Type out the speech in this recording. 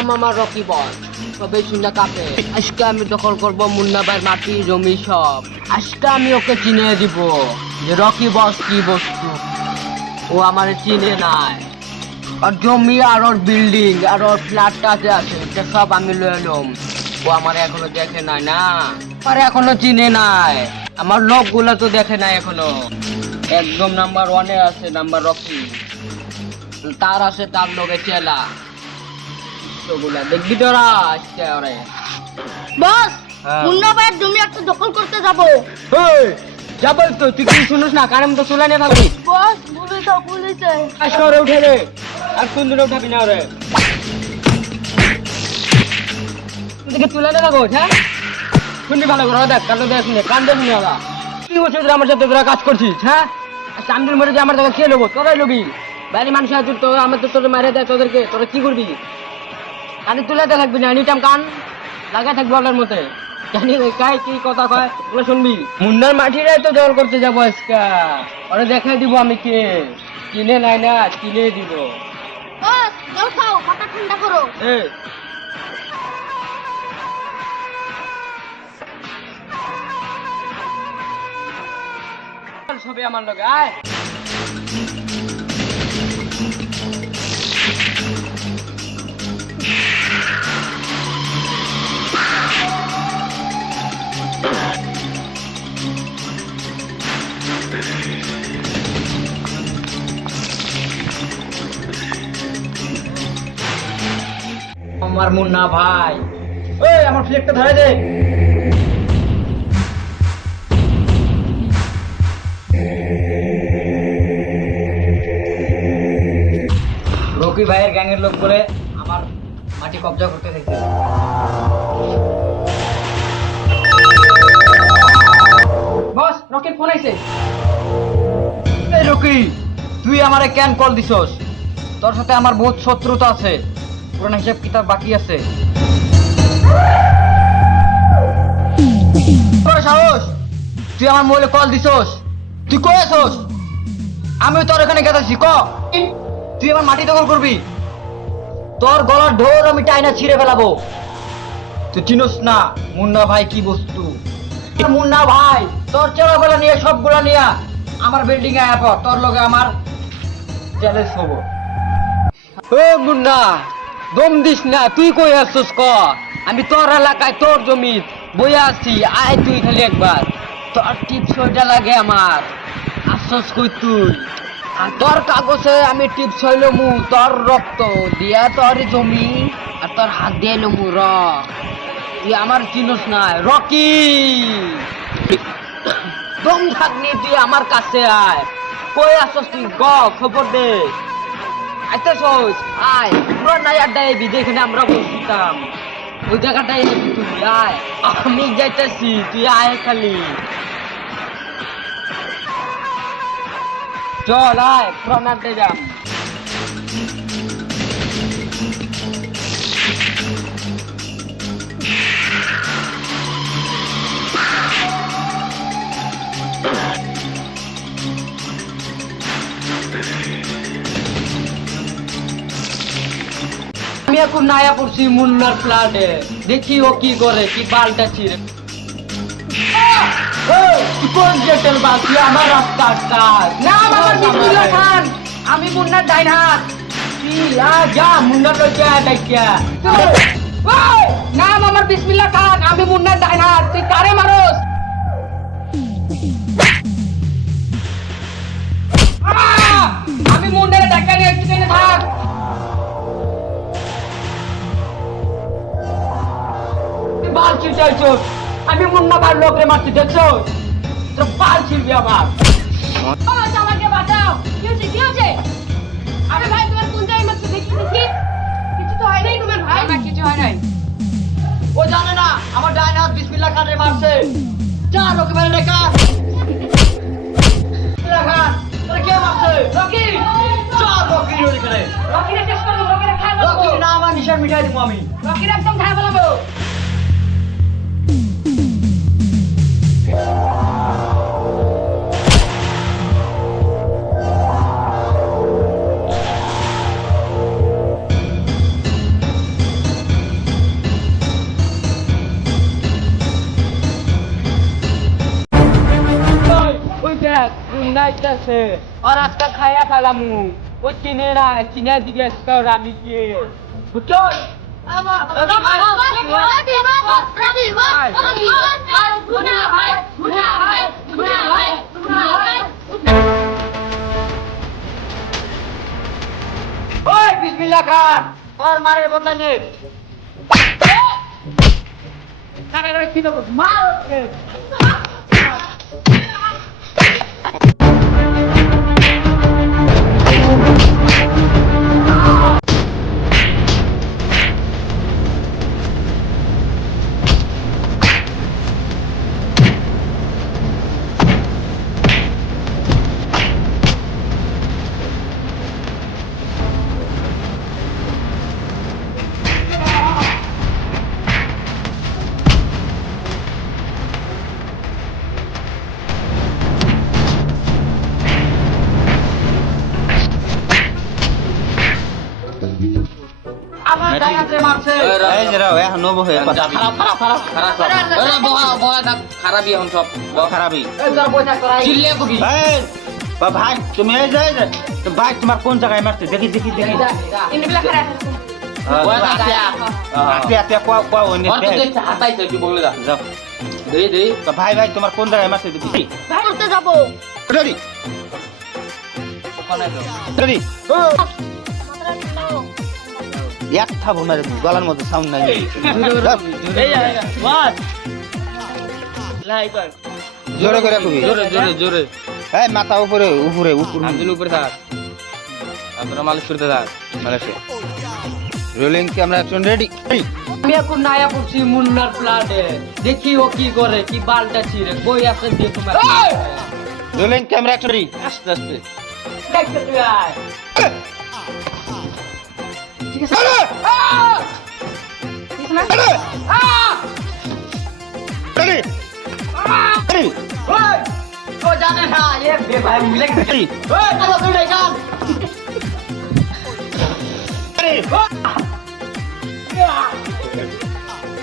নাম আমার রকি বল। সবাই শুনে কাপে, আজকে আমি দখল করব মুন্না ভাইয়ের মাটি, জমি সব। আজকে আমি ওকে চিনিয়ে দিব যে রকি বস কি বস্তু। ও আমার চিনে নাই। আর জমি, আর ওর বিল্ডিং, আর ওর ফ্ল্যাটটা আছে আছে এটা সব আমি লয়ে এলাম ও আমার এখনও দেখে নাই না। আর এখনও চিনে নাই। আমার লোকগুলো তো দেখে নাই এখনও। একদম নাম্বার ওয়ানে আছে নাম্বার রকি। তার আছে তার লোকে চেলা। দেখবি তোরা আজকে ওরে। বস হ্যাঁ। মুন্না জমি একটা দখল করতে যাব। এই, যা তো তুই কি শুনিস না কারণ তো চলে নিয়ে থাকবি? বস পুলিশ পুলিশে আজকে ওরে উঠে রে আর কোন দিন উঠাবি না ওরে। তুলে নিয়ে থাকো হ্যাঁ? শুনবি ভালো করে দেখ কালো দেখ শুনে শুনে ওরা। তুই বছর ধরে আমার সাথে তোরা কাজ করছিস হ্যাঁ? সামনের মরে যে আমার টাকা খেয়ে নেব তোরাই লবি বাইরে মানুষ আছে তো আমার তো তোর মারে দেয় তোদেরকে। তোরা কি করবি? কানে তুলে দে থাকবি না এনি টাইম কান। লাগা থাকবি ওটার মধ্যে জানি কাই কি কথা কয় ওগুলো শুনবি। মুন্নার মাটিরাই তো দল করতে যাব আজকে। ওরা দেখাই দিব আমি কে। কিনে নাই না কিনে দিব। জল খাও মাথা ঠান্ডা করো। এ। সবে আমার লগে আয়। আমার মুন্না ভাই। ওই আমার ফ্লেকটা ধরে দে। রকি ভাইয়ের গ্যাংয়ের লোক বলে আমার মাটি কবজা করতে দেখছে। বস, রকির ফোন আইছে। রকি, তুই আমারে কেন কল দিছস? তোর সাথে আমার বহুত শত্রুতা আছে। পুরানো হিসাব কিতাব বাকি আছে। সাহস? তুই আমার মোবাইলে কল দিছস। তুই কই আছস? আমি তোর এখানে গেতাছি ক? তুই আমার মাটি দখল করবি। তোর গলার ঢোর আমি টাইনা ছিঁড়ে ফেলাবো। তুই চিনস না, মুন্না ভাই কি বস্তু? মুন্না ভাই, তোর চেলাগুলা নিয়ে, সবগুলা নিয়ে আমার বিল্ডিং এ আপ তোর লগে আমার চ্যালেঞ্জ হব। ও মুন্না! দম দিস না, তুই কই আসছিস ক? আমি তোর এলাকায় তোর জমি বইয়া আছি, আয় তুই খালি একবার। তোর টিপস ওইটা লাগে আমার। আসছস কই তুই? আর তোর কাগজে আমি টিপস হইল মু, তোর রক্ত দিয়া তোর জমি, আর তোর হাত দিয়ে এলো মু র তুই আমার চিনস না, রকি! দম থাকনি তুই আমার কাছে আয়। কই আসছস তুই? গ, খবর দে। আইতে সোস আয়। পুরো নাই আড্ডা এবি আমরা বসতাম। ওই জায়গাটাই তুই, আয়। আমি যাইতেছি, তুই আয় খালি। চল, আয়, পুরান আড্ডায় যাম। আমি এখন নায়া পড়ছি মুন্নার ফ্ল্যাটে দেখি ও কি করে কি পাল্টা ছিঁড়ে কোন জেটেল বাসি? আমার রাস্তা কাজ। না আমার বিসমিল্লাহ খান আমি মুন্নার ডাইন হাত আ যা মুন্না তো যা ডাইকা। নাম আমার বিসমিল্লাহ খান আমি মুন্নার ডাইন হাত তুই কারে মারোস? ছিটাইছ আমি মুন্না ভাই লোকরে মারছি দেখছ? তো বাল ছিড়বি আমার আমাকে বাঁচাও। কি হয়েছে কি হয়েছে? আরে ভাই তোমার কোন জায়গায় মারছে দেখি দেখি কিছু তো হয় নাই তোমার ভাই। না কিছু হয় নাই। ও জানে না আমার ডাইন হাত বিসমিল্লাহ খানে মারছে। যা রকি রেখা তোরে রকি। রকি রকি না আমার নিশান মিটাই দিব আমি। রকিরে একদম খাই ফেলাবো দেখ নাইতাছে আর আজকে খাইয়া খালামু ও চিনে না চিনে জিজ্ঞেস কর আমি কে বুঝছ ওই বিসমিল্লাহ খান তোর মারের বদলা নে আমার মারছে এই যে রাও এখন নব হয়ে কথা খারাপ খারাপ খারাপ খারাপ খারাপ। বহা বহা দেখ খারাপই এখন সব। খারাপই। এই তোর পয়সা করাই। চিল্লে কবি। এই বা ভাই তুমি এই যাই তো ভাই তোমার কোন জায়গায় মারতে দেখি দেখি দেখি। আতে আতে কোয়া কোয়া ওনে হাতাইছে কি বলে দা যাও। দে দে তো ভাই ভাই তোমার কোন জায়গায় মারতে দেখি। যাব। রেডি। রেডি। এক থাবো মেরে গলার মধ্যে সাউন্ড নাই। জোরে করে কবি। জোরে জোরে জোরে। এই মাথা উপরে উপরে উপরে। আব্দুল উপরে থাক। তারপরে মালিশ করতে থাক মালয়েশিয়া রোলিং ক্যামেরা অ্যাকশন রেডি আমি এখন নায়া পড়ছি মুন্নার প্লাটে দেখি ও কি করে কি বালটা ছিঁড়ে। বই আছে দিয়ে তোমার রোলিং ক্যামেরা অ্যাকশন রেডি আস্তে আস্তে। দেখতে তুই আয়। ठीक है सर जाने था ये बेभाई मिलेगा। ओए चलो तू ले जान अरे!